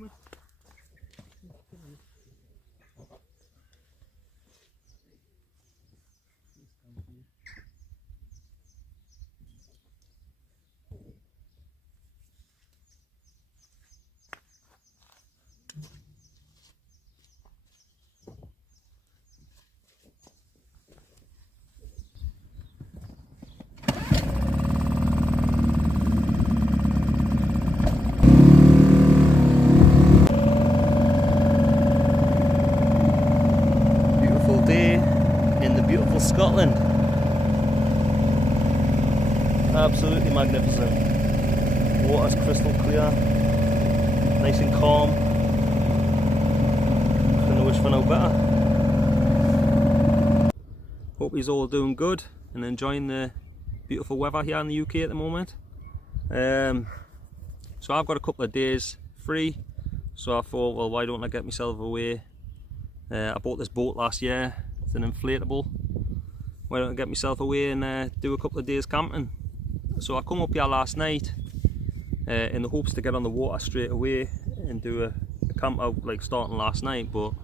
Come here. Beautiful Scotland. Absolutely magnificent. Water's crystal clear, nice and calm. Couldn't wish for no better. Hope you're all doing good and enjoying the beautiful weather here in the UK at the moment. So I've got a couple of days free, so I thought, well, why don't I get myself away? I bought this boat last year. It's an inflatable. Why don't I get myself away and do a couple of days camping? So I come up here last night in the hopes to get on the water straight away and do a camp out like starting last night, but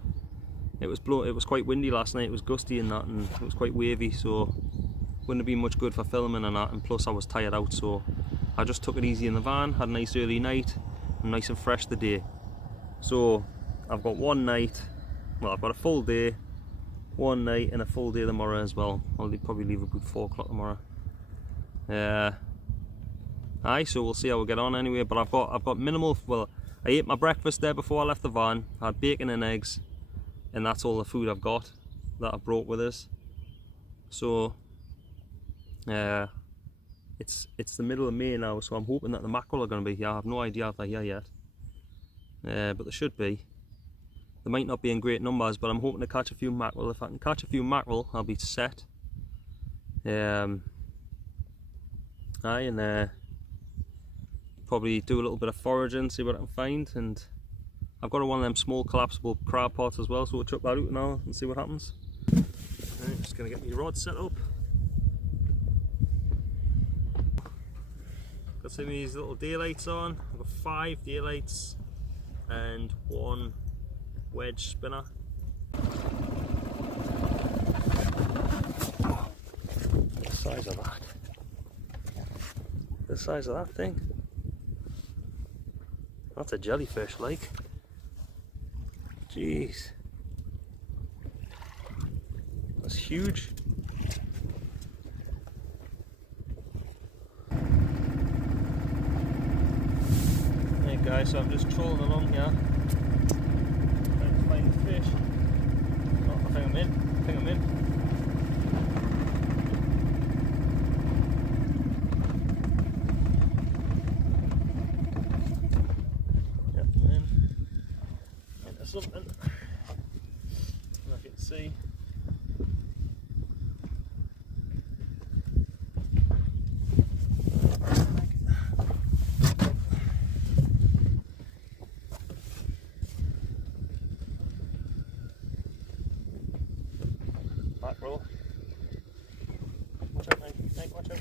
it was quite windy last night. It was gusty and that, and it was quite wavy, so wouldn't have been much good for filming and that, and plus I was tired out, so I just took it easy in the van, had a nice early night and nice and fresh the day. So I've got one night, well, I've got a full day, one night and a full day tomorrow as well. I'll probably leave about 4 o'clock tomorrow. So we'll see how we get on anyway, but I've got minimal. Well, I ate my breakfast there before I left the van. I had bacon and eggs, and that's all the food I've got that I brought with us. So it's the middle of May now, so I'm hoping that the mackerel are going to be here. I have no idea if they're here yet, but they should be. They might not be in great numbers, but I'm hoping to catch a few mackerel. If I can catch a few mackerel, I'll be set. Probably do a little bit of foraging, see what I can find, and I've got one of them small collapsible crab pots as well, so we'll chuck that out now and see what happens. Right, just gonna get my rod set up. Got some of these little daylights on. I've got 5 daylights and 1 wedge spinner. The size of that. The size of that thing. That's a jellyfish, like. Jeez. That's huge. Hey guys, so I'm just trolling along here. Trying to find the fish. Oh, I think I'm in. I think I'm in. Something, if you can see. Mackerel. Watch out, mate, watch out.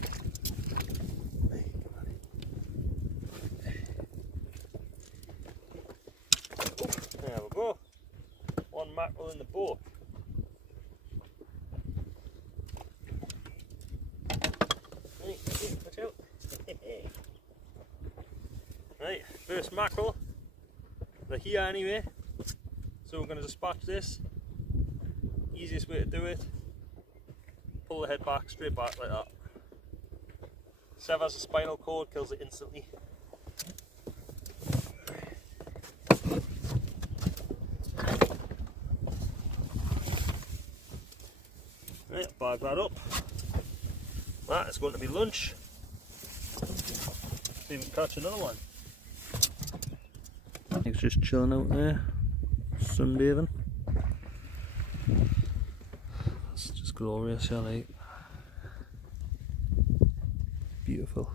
There we go. 1 mackerel in the boat. Right, watch out. Right, first mackerel. They're here anyway. So we're going to dispatch this. Easiest way to do it. Pull the head back, straight back like that. Severs the spinal cord, kills it instantly. Right, bag that up. That is going to be lunch. See if we can catch another one. He's just chilling out there, sunbathing. It's just glorious, yeah, like. Beautiful.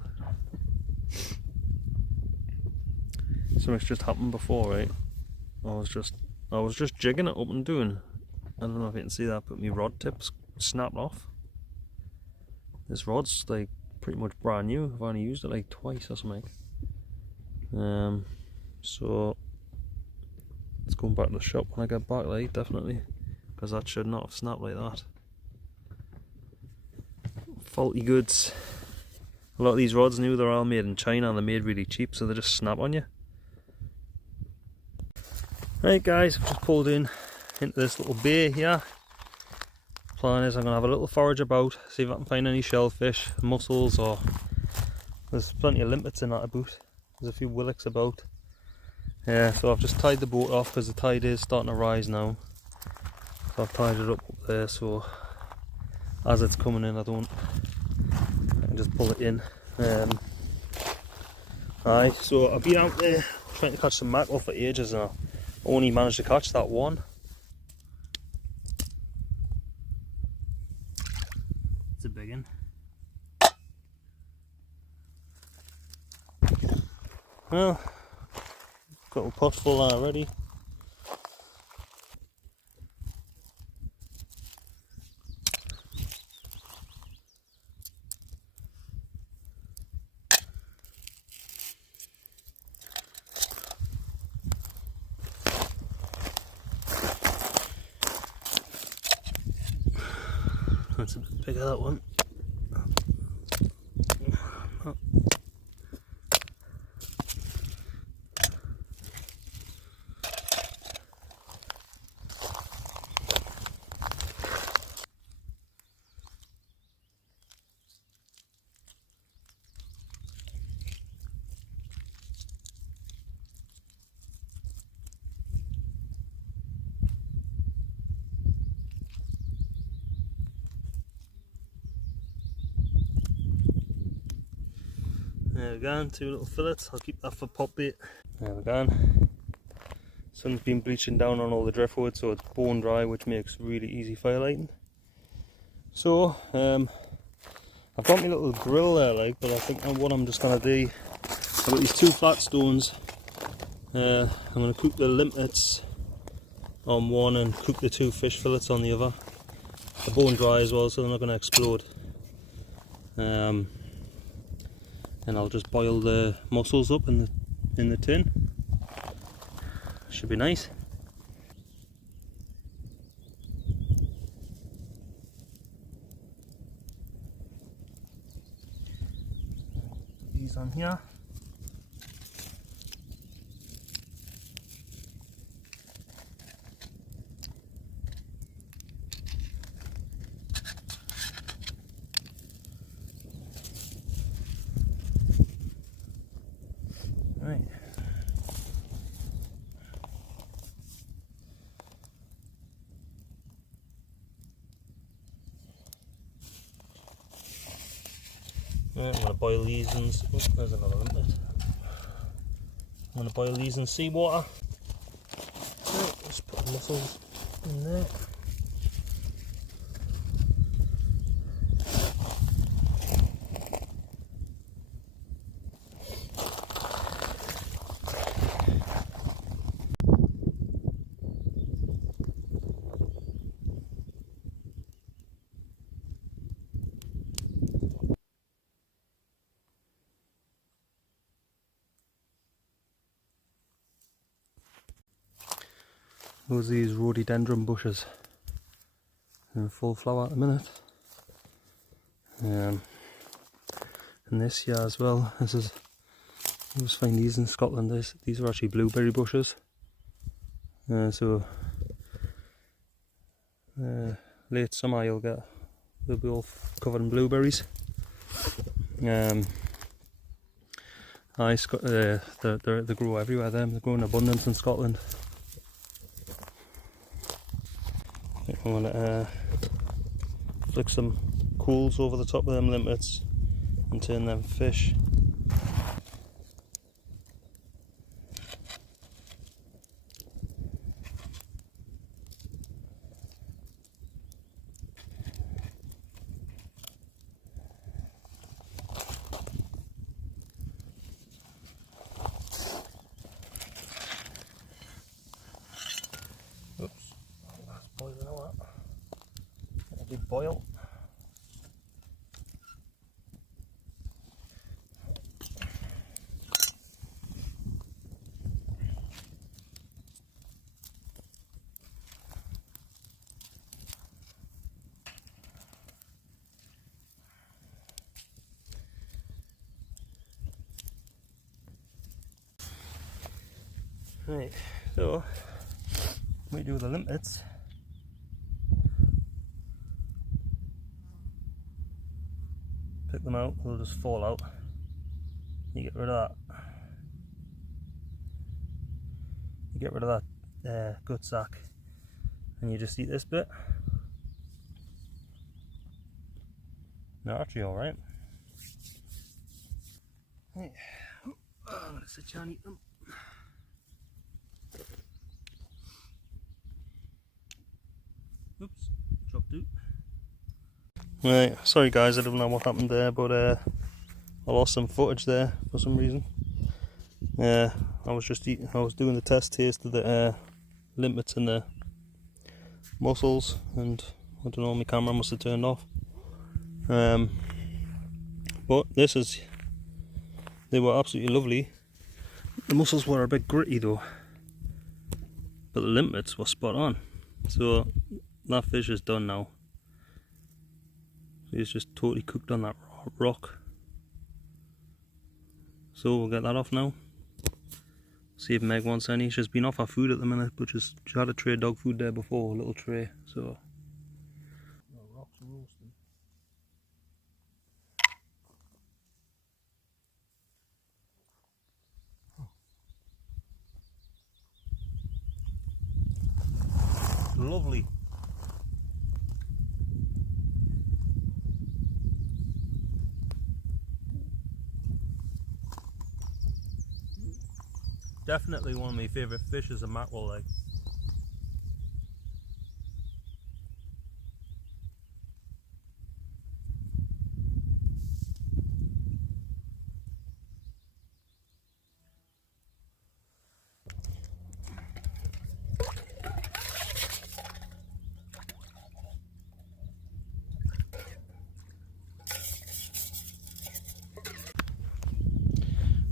Something's just happened before, right? I was just jigging it up and doing. I don't know if you can see that, but my rod tips snapped off. This rod's like pretty much brand new. I've only used it like twice or something. So It's going back to the shop when I get back, like, definitely, because that should not have snapped like that. Faulty goods. A lot of these rods new, they're all made in China and they're made really cheap, so they just snap on you. Right guys, I've just pulled into this little bay here. Plan is I'm going to have a little forage about, see if I can find any shellfish, mussels, or there's plenty of limpets in that boot. There's a few willocks about. Yeah, so I've just tied the boat off because the tide is starting to rise now. So I've tied it up there, so as it's coming in I can just pull it in. Aye, so I've been out there trying to catch some mackerel for ages and I only managed to catch that one. It's a big one. Well, got a pot full already. That's a bit bigger, that one. There we go, 2 little fillets. I'll keep that for pop bait. There we go. Sun's been bleaching down on all the driftwood, so it's bone dry, which makes really easy fire lighting. So I've got my little grill there, like, but I think what I'm just gonna do, I've got these 2 flat stones. I'm gonna cook the limpets on one and cook the 2 fish fillets on the other. They're bone dry as well, so they're not gonna explode. And I'll just boil the mussels up in the tin. Should be nice. These on here. Right. Right, I'm going to boil these in, oh, there's another limpet. I'm going to boil these in seawater. Right, just put the mussels in there. Those are these rhododendron bushes in full flower at the minute. And this here as well. This is, you always find these in Scotland. These are actually blueberry bushes. So late summer they'll be all covered in blueberries. They grow everywhere. They grow in abundance in Scotland. I'm going to flick some coals over the top of them limpets and turn them fish. Oops, that's boiling out. A big boil. Right, so we do the limpets. Pick them out, they'll just fall out. You get rid of that. You get rid of that gut sack, and you just eat this bit. They're actually alright. Right. I'm going to sit down and eat them. Oops, dropped out. Right, sorry guys, I don't know what happened there, but I lost some footage there for some reason. I was doing the test taste of the limpets and the mussels, and I don't know, my camera must have turned off. But they were absolutely lovely. The mussels were a bit gritty though, but the limpets were spot on. So that fish is done now. It's just totally cooked on that rock. So we'll get that off now. See if Meg wants any. She's been off her food at the minute, but she had a tray of dog food there before, a little tray. So rocks are roasting. Lovely. Definitely one of my favourite fish is a mackerel leg.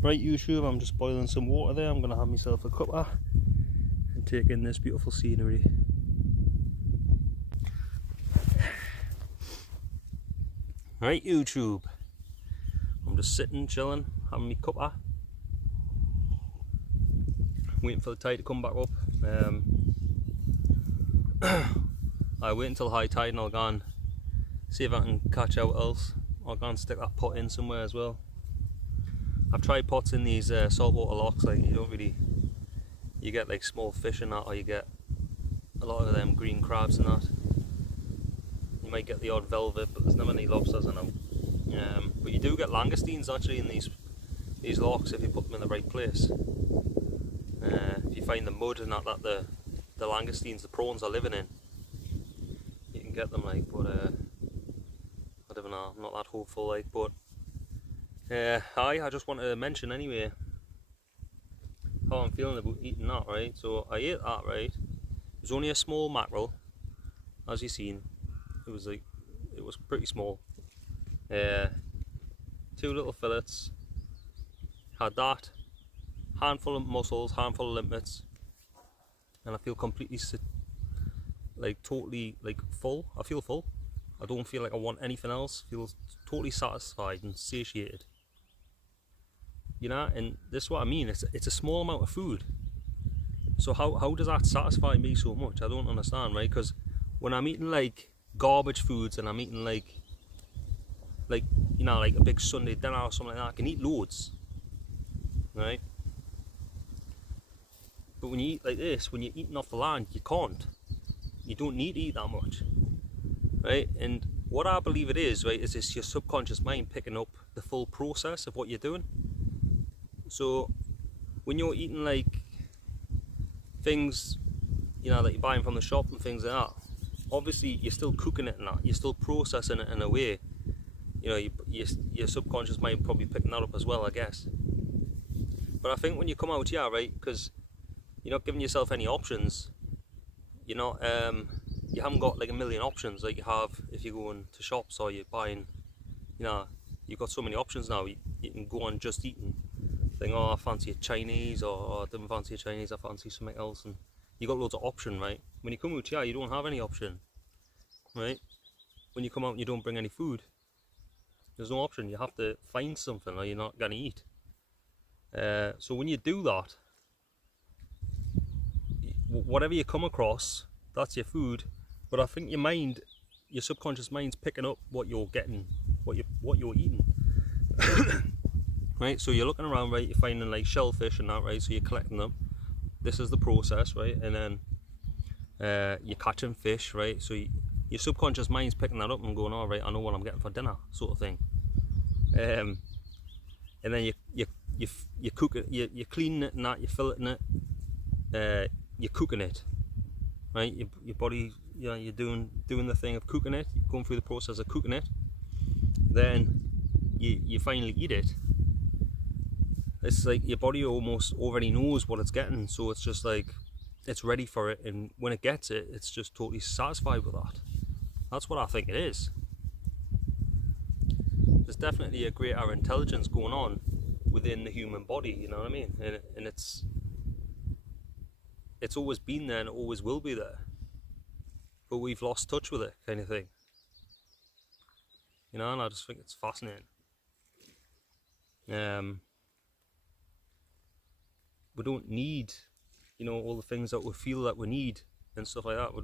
Right YouTube, I'm just boiling some water there. I'm going to have myself a cuppa and take in this beautiful scenery. Right YouTube, I'm just sitting, chilling, having my cuppa, waiting for the tide to come back up. I wait until high tide and I'll go and see if I can catch out else. I'll go and stick that pot in somewhere as well. I've tried pots in these saltwater locks, like you get like small fish in that, or you get a lot of them green crabs and that. You might get the odd velvet, but there's never any lobsters in them. But you do get langoustines actually in these locks if you put them in the right place. If you find the mud and that the langoustines, the prawns are living in, you can get them like, but I don't know, I'm not that hopeful like, but I just wanted to mention anyway how I'm feeling about eating that, right? So I ate that, right? It was only a small mackerel, as you seen. It was pretty small. 2 little fillets. Had that, handful of mussels, handful of limpets, and I feel completely totally full. I feel full. I don't feel like I want anything else. I feel totally satisfied and satiated. You know, and this is what I mean, it's a small amount of food. So how does that satisfy me so much? I don't understand, right? Because when I'm eating like garbage foods and I'm eating like you know, like a big Sunday dinner or something like that, I can eat loads, right? But when you eat like this, when you're eating off the land, you can't. You don't need to eat that much, right? And what I believe it is, right, is it's your subconscious mind picking up the full process of what you're doing. So when you're eating like things, you know, that you're buying from the shop and things like that, obviously you're still cooking it and that, you're still processing it in a way, you know, your subconscious mind probably picking that up as well, I guess. But I think when you come out here, right, because you're not giving yourself any options, you know, you haven't got like a million options like you have if you're going to shops or you're buying, you know, you've got so many options now. You can go on just eating, think, oh, I fancy a Chinese, or I didn't fancy a Chinese, I fancy something else, and you got loads of option, right? When you come out here, you don't have any option, right? When you come out and you don't bring any food, there's no option. You have to find something or you're not going to eat. So when you do that, whatever you come across, that's your food. But I think your subconscious mind's picking up what you're getting, what you're eating. Right, so you're looking around, right, you're finding like shellfish and that, right, so you're collecting them. This is the process, right, and then you're catching fish, right, so your subconscious mind's picking that up and going, all right, I know what I'm getting for dinner, sort of thing. And then you cook it, you're cleaning it and that, you're filleting it, you're cooking it, right, your body, you know, you're doing the thing of cooking it, you're going through the process of cooking it, then you finally eat it. It's like your body almost already knows what it's getting, so it's just like it's ready for it, and when it gets it, it's just totally satisfied with that. That's what I think it is. There's definitely a greater intelligence going on within the human body, you know what I mean? And it's always been there and it always will be there, but we've lost touch with it, kind of thing. You know, and I just think it's fascinating. We don't need, you know, all the things that we feel that we need and stuff like that. We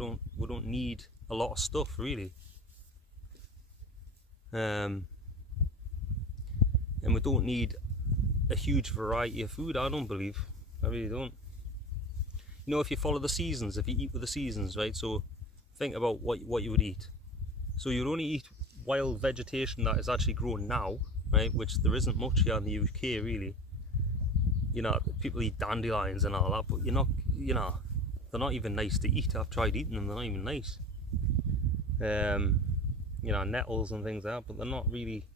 don't need a lot of stuff, really. And we don't need a huge variety of food, I don't believe. I really don't. You know, if you follow the seasons, if you eat with the seasons, right, so think about what you would eat. So you'd only eat wild vegetation that is actually grown now, right, which there isn't much here in the UK, really. You know, people eat dandelions and all that, but you know, they're not even nice to eat. I've tried eating them, they're not even nice. You know, nettles and things like that, but they're not really.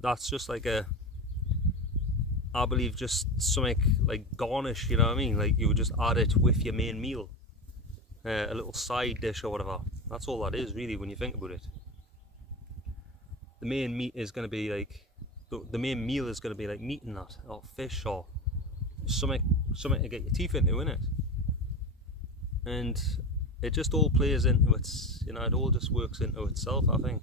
That's just like I believe, just something like garnish, you know what I mean? Like you would just add it with your main meal, a little side dish or whatever. That's all that is, really, when you think about it. The main meat is going to be like, the main meal is going to be like meat and that, or fish, or something to get your teeth into, innit? And it just all plays into its, you know, it all just works into itself, I think.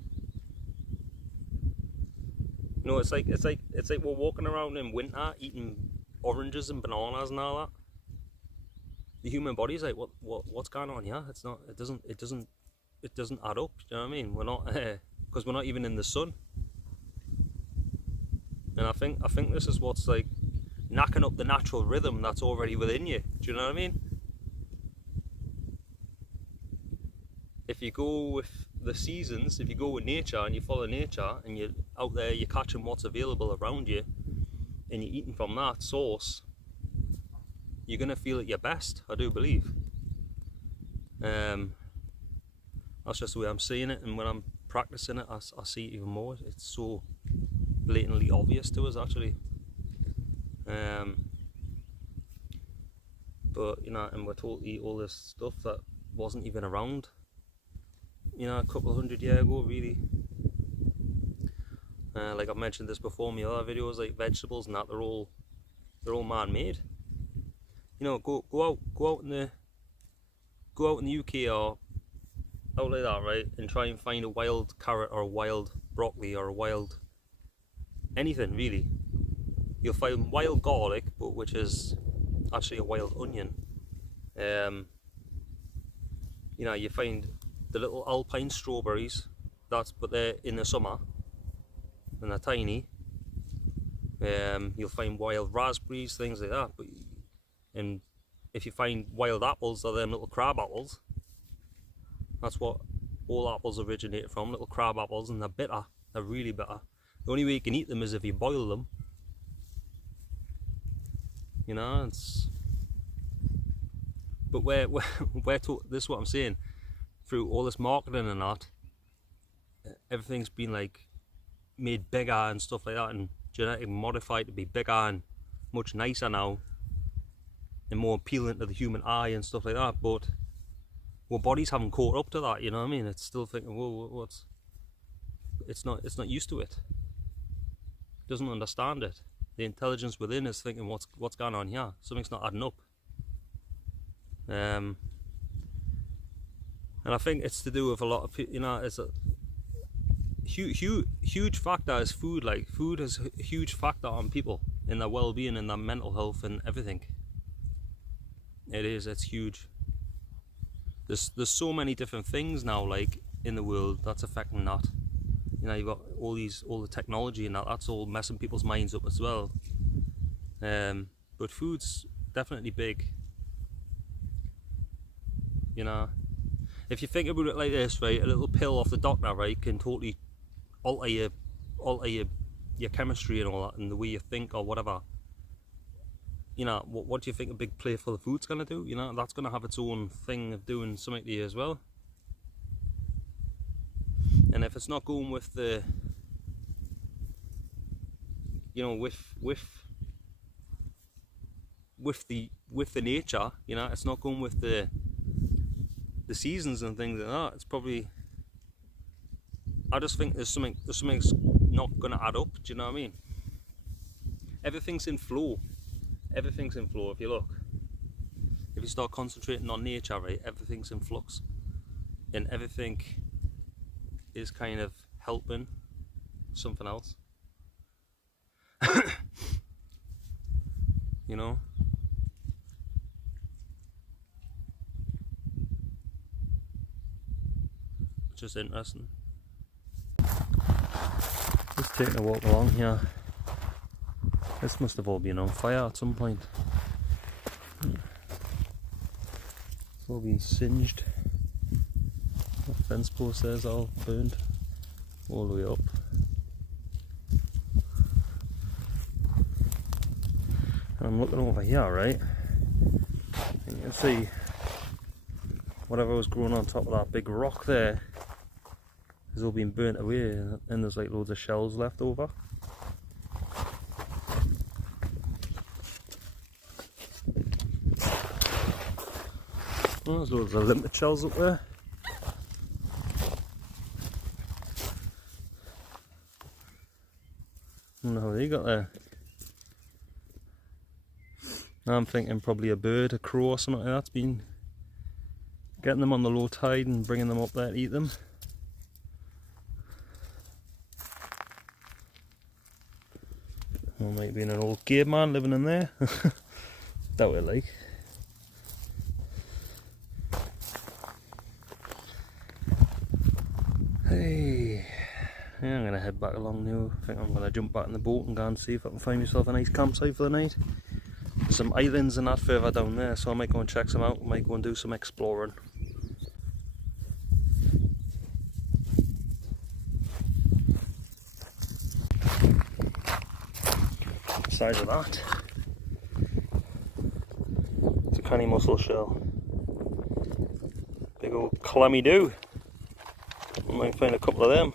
You know, it's like we're walking around in winter eating oranges and bananas and all that. The human body's like, what's going on here? It's not. It doesn't add up. You know what I mean? We're not, because we're not even in the sun. And I think this is what's like knacking up the natural rhythm that's already within you. Do you know what I mean? If you go with the seasons, if you go with nature and you follow nature and you're out there, you're catching what's available around you and you're eating from that source, you're going to feel at your best, I do believe. That's just the way I'm seeing it, and when I'm practicing it, I see it even more. It's so blatantly obvious to us, actually. But, you know, and we're told to eat all this stuff that wasn't even around, you know, a couple of 100 years ago, really. Like I've mentioned this before in my other videos, like vegetables and that, they're all man-made. You know, go out in the UK or out like that, right, and try and find a wild carrot or a wild broccoli or a wild anything, really. You'll find wild garlic, but which is actually a wild onion. You know, you find the little alpine strawberries, but they're in the summer and they're tiny. You'll find wild raspberries, things like that. And if you find wild apples, they're them little crab apples. That's what all apples originate from, little crab apples, and they're bitter. They're really bitter. The only way you can eat them is if you boil them. You know, but we're taught, this is what I'm saying, through all this marketing and that, everything's been like made bigger and stuff like that, and genetically modified to be bigger and much nicer now, and more appealing to the human eye and stuff like that. But our bodies haven't caught up to that, you know what I mean? It's still thinking, whoa, it's not used to it. It doesn't understand it. The intelligence within is thinking, what's going on here? Something's not adding up. And I think it's to do with a lot of, you know, it's a huge factor is food. Like, food is a huge factor on people in their well-being and their mental health and everything. It is, it's huge. There's so many different things now, like, in the world that's affecting that. You know, you've got all the technology and that's all messing people's minds up as well. But food's definitely big. You know, if you think about it like this, right, a little pill off the doctor, right, can totally alter your chemistry and all that, and the way you think or whatever. You know, what do you think a big plateful of food's gonna do? You know, that's gonna have its own thing of doing something to you as well. And if it's not going with the, you know, with the nature, you know, it's not going with the seasons and things like that. It's probably, I just think something's not gonna add up. Do you know what I mean? Everything's in flow. Everything's in flow. If you look, if you start concentrating on nature, right, everything's in flux, and everything is kind of helping something else. You know, it's just interesting. Just taking a walk along here. This must have all been on fire at some point. It's all been singed. The fence post there's all burned all the way up. And I'm looking over here, right? And you can see whatever was growing on top of that big rock there has all been burnt away, and there's like loads of shells left over. Oh, there's loads of limpet shells up there. I don't know how they got there. I'm thinking probably a bird, a crow or something like that's been getting them on the low tide and bringing them up there to eat them. Or might be an old caveman living in there. That way, like. Hey, yeah, I'm gonna head back along now. I think I'm gonna jump back in the boat and go and see if I can find myself a nice campsite for the night. There's some islands and that further down there, so I might go and check some out. I might go and do some exploring. Size of that. It's a canny mussel shell. Big old clammy do. I might find a couple of them.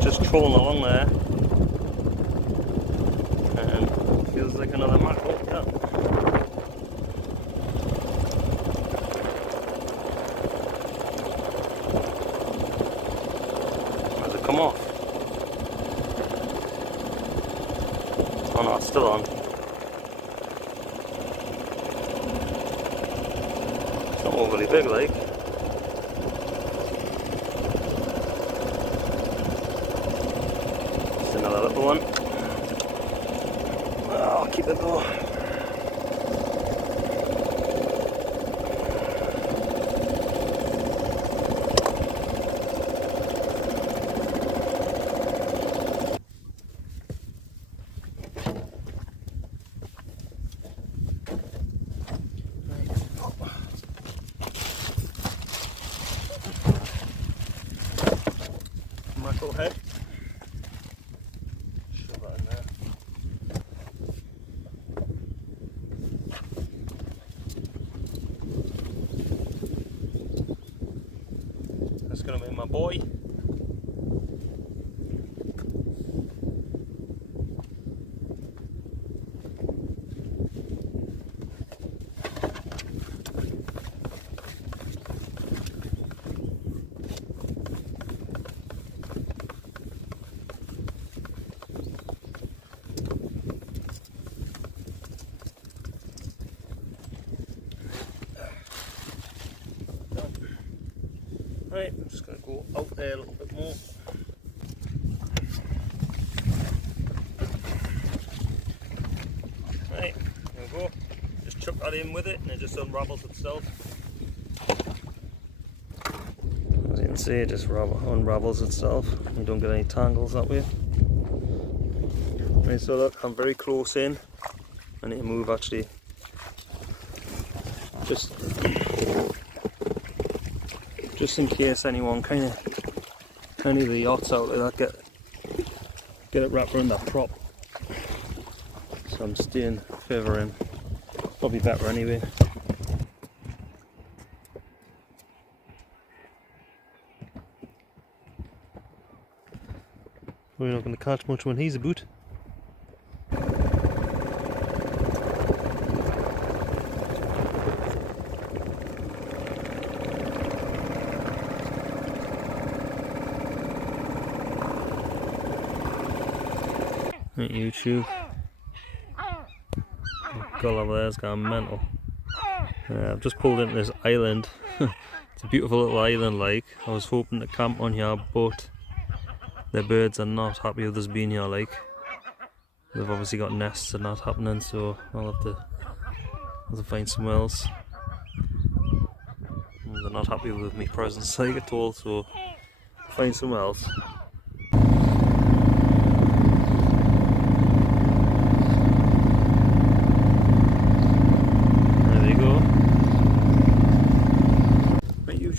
Just trolling along there. And feels like another mackerel. Yeah. Has it come off? Oh no, it's still on. It's not overly big, like. Just another little one. Oh, I'll keep it though. Mackerel head. Shove that in there. That's going to be my boy. Right, I'm just going to go out there a little bit more. that in with it and it just unravels itself. As you can see, it just unravels itself. You don't get any tangles that way. Right, so look, I'm very close in. I need to move actually. Just in case anyone kind of the yachts out there that get it wrapped around that prop. So I'm staying further in. Probably better anyway. We're not going to catch much when he's about. Right, YouTube. Gull over there's gone mental. I've just pulled into this island. It's a beautiful little island like. I was hoping to camp on here, but the birds are not happy with us being here like. They've obviously got nests and that happening, so I'll have to find somewhere else. And they're not happy with me presence like at all, so I'll find somewhere else.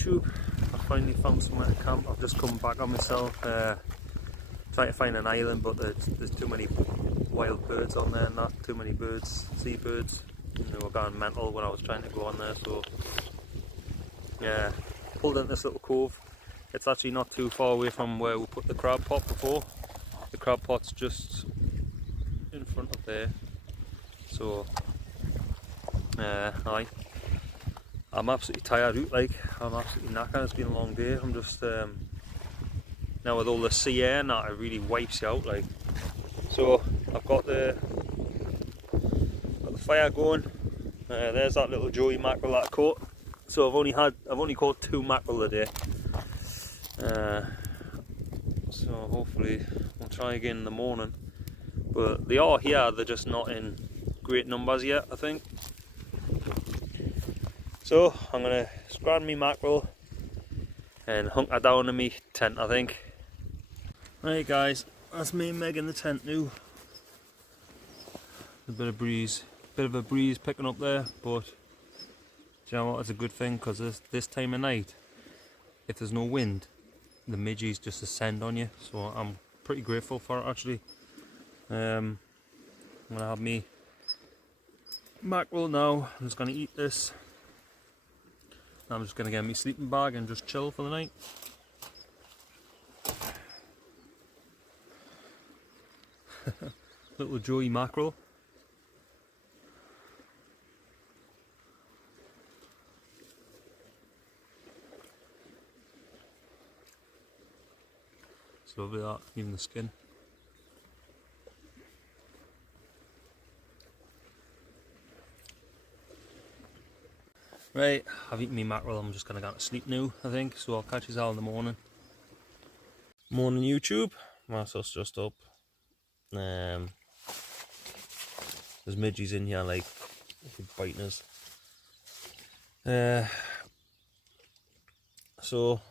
I finally found somewhere to camp. I've just come back on myself, trying to find an island, but there's too many wild birds on there, not too many birds, seabirds. They were going mental when I was trying to go on there, so yeah, pulled into this little cove. It's actually not too far away from where we put the crab pot before. The crab pot's just in front of there, so I'm absolutely tired out, like, I'm absolutely knackered. It's been a long day. I'm just, now with all the sea air and that, it really wipes you out, like. So, I've got the fire going. There's that little joey mackerel that I caught. So I've only caught 2 mackerel a day. So hopefully we'll try again in the morning. But they are here, they're just not in great numbers yet, I think. So I'm going to scrap me mackerel and hunker down in me tent, I think. Right guys, that's me and Meg in the tent now. A bit of a breeze picking up there, but do you know what, it's a good thing, because this time of night, if there's no wind, the midges just ascend on you, so I'm pretty grateful for it actually. I'm going to have me mackerel now. I'm just going to eat this. I'm just going to get me sleeping bag and just chill for the night. Little joey mackerel. It's lovely that, even the skin. Right, I've eaten me mackerel, I'm just going to go to sleep now, I think, so I'll catch you all in the morning. Morning YouTube, Marcel's just up. There's midges in here, like, biting us. So,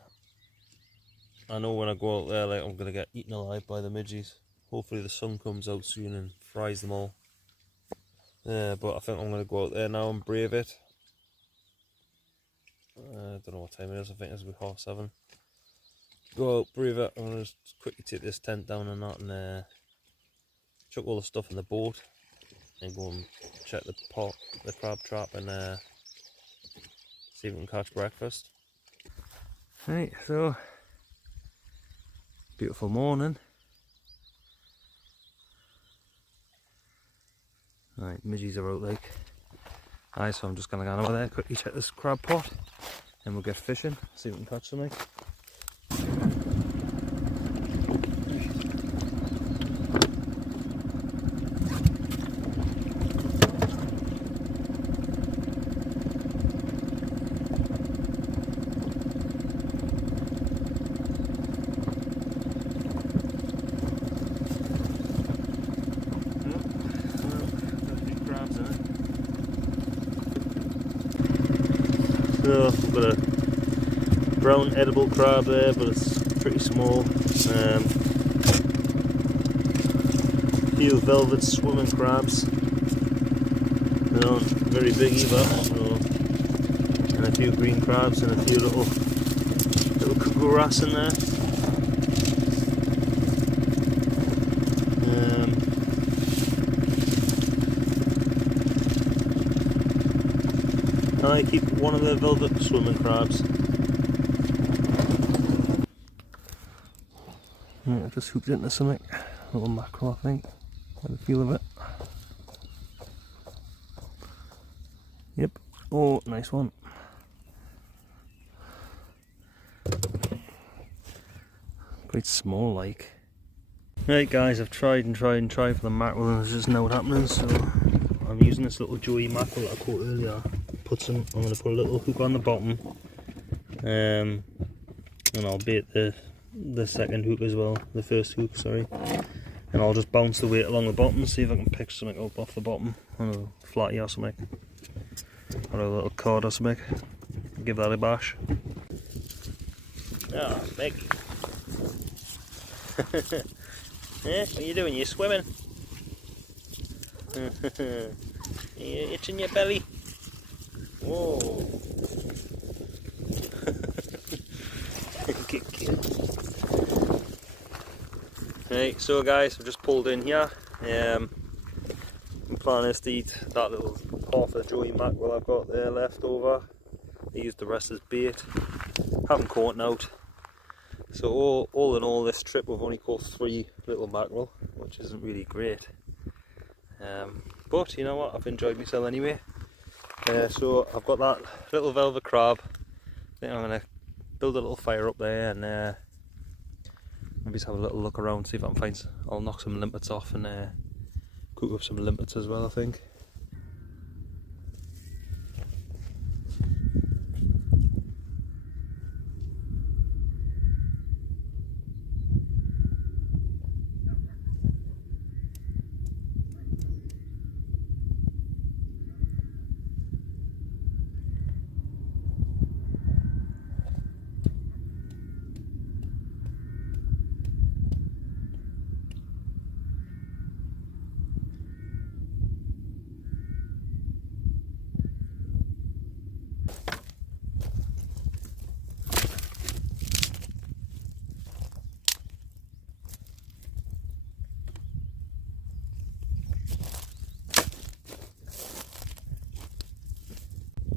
I know when I go out there, like, I'm going to get eaten alive by the midges. Hopefully the sun comes out soon and fries them all. But I think I'm going to go out there now and brave it. I don't know what time it is, I think it's about 7:30. Go out, brave it. I'm going to just quickly take this tent down and that, and chuck all the stuff in the boat and go and check the crab trap, and see if we can catch breakfast. Right, so beautiful morning. Right, midges are out like. Aye, so I'm just going to go over there, quickly check this crab pot, and we'll get fishing, see if we can catch something. So we've got a brown edible crab there, but it's pretty small. A few velvet swimming crabs. They aren't very big either. So, and a few green crabs and a few little cuckoo wrasse in there. I keep one of the velvet swimming crabs. Yeah, I've just hooked into something. A little mackerel, I think. By the feel of it. Yep. Oh, nice one. Quite small, like. Right, guys, I've tried for the mackerel, and there's just no happening. So I'm using this little joey mackerel that I caught earlier. I'm going to put a little hook on the bottom, and I'll bait the second hook as well, the first hook, sorry, and I'll just bounce the weight along the bottom and see if I can pick something up off the bottom, on a flatty or something, or a little cod or something. Give that a bash. Ah, big. Yeah, what are you doing? You swimming? You itching your belly? Whoa. Right, so guys, I've just pulled in here. I'm planning to eat that little half of joey mackerel I've got there left over. I used the rest as bait. Haven't caught out. So all in all, this trip we've only caught 3 little mackerel, which isn't really great. But you know what, I've enjoyed myself anyway. So I've got that little velvet crab. I think I'm going to build a little fire up there and maybe just have a little look around, see if I can find. I'll knock some limpets off and cook up some limpets as well, I think.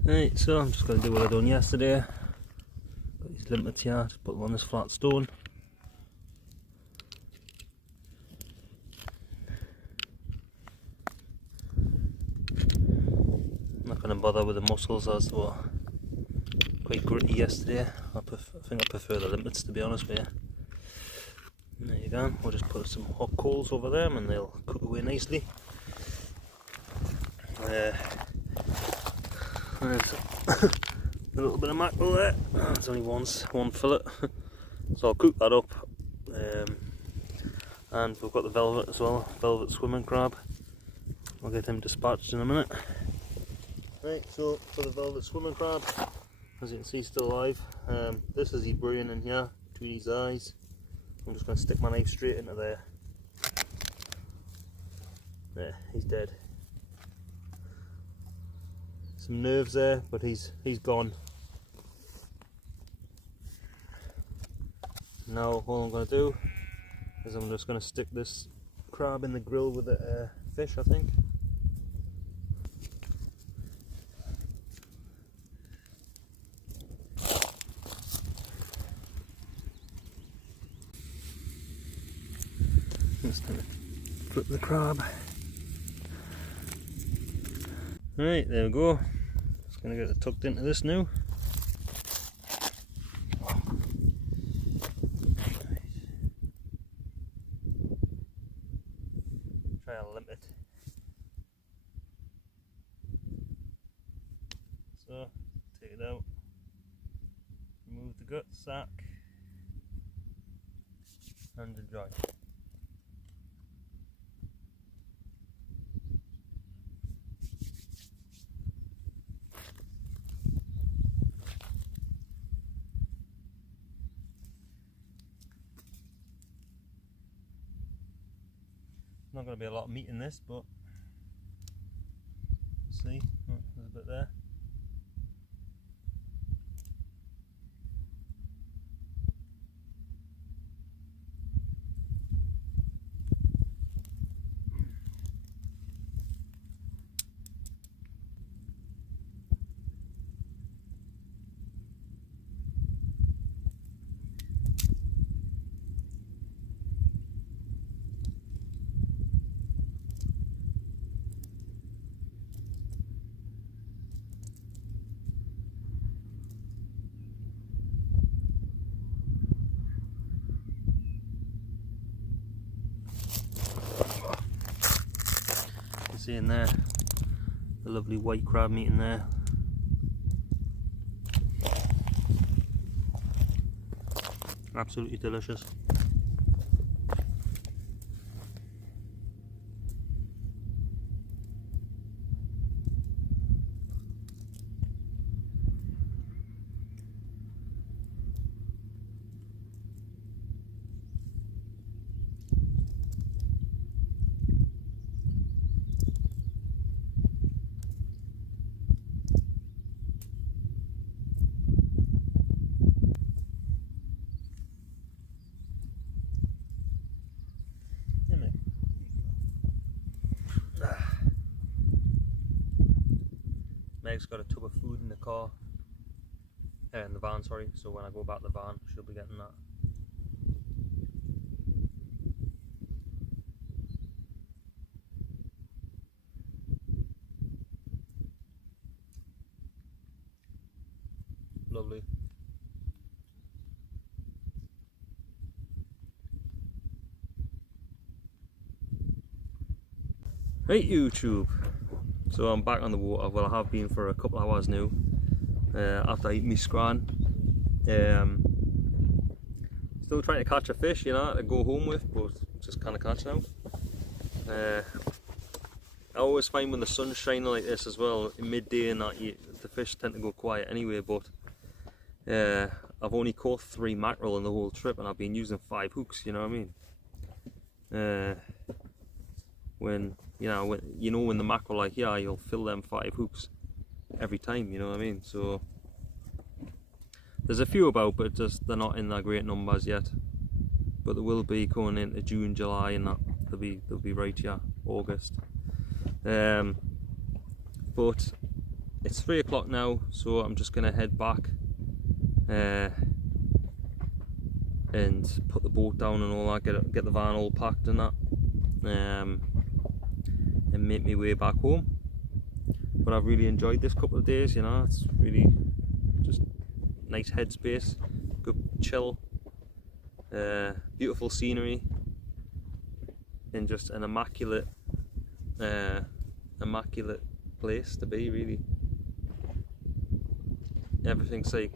Right, so I'm just going to do what I done yesterday. Got these limpets here, just put them on this flat stone. I'm not going to bother with the mussels, as they were quite gritty yesterday. I think I prefer the limpets, to be honest with you. And there you go, we'll just put some hot coals over them and they'll cook away nicely. There's a little bit of mackerel there. There's only one fillet, so I'll cook that up. And we've got the velvet as well, velvet swimming crab. I'll get him dispatched in a minute. Right, so for the velvet swimming crab, as you can see, still alive. This is his brain in here, between his eyes. I'm just going to stick my knife straight into there. There, he's dead. Some nerves there, but he's gone. Now all I'm going to do is I'm just going to stick this crab in the grill with the fish, I think. Just going to flip the crab. Right, there we go. Just going to get it tucked into this now. Try and limp it. So, take it out. Remove the gut sack. And enjoy. not going to be a lot of meat in this, but see, there's a bit there. See in there, the lovely white crab meat in there. Absolutely delicious. Meg's got a tub of food in the car, in the van, sorry, so when I go back to the van she'll be getting that. Lovely. Hey YouTube! So I'm back on the water. Well, I have been for a couple of hours now, after I eat my scran. Still trying to catch a fish, you know, to go home with, but just kind of catch now. I always find when the sun's shining like this as well, in midday and that, the fish tend to go quiet anyway, but I've only caught 3 mackerel in the whole trip and I've been using 5 hooks, you know what I mean? When the mackerel are here, you'll fill them 5 hooks every time, you know what I mean? So there's a few about, but just they're not in that great numbers yet. But there will be going into June, July, and that they'll be right here, August. But it's 3 o'clock now, so I'm just gonna head back and put the boat down and all that, get the van all packed and that. And make my way back home. But I've really enjoyed this couple of days, you know, it's really just nice headspace, good chill, beautiful scenery, and just an immaculate place to be, really. Everything's like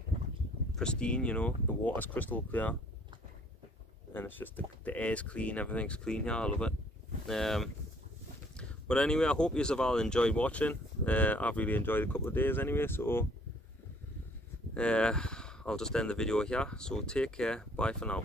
pristine, you know, the water's crystal clear, and it's just the air's clean, everything's clean here, I love it. But anyway, I hope you have all enjoyed watching. I've really enjoyed a couple of days anyway, so I'll just end the video here. So take care, bye for now.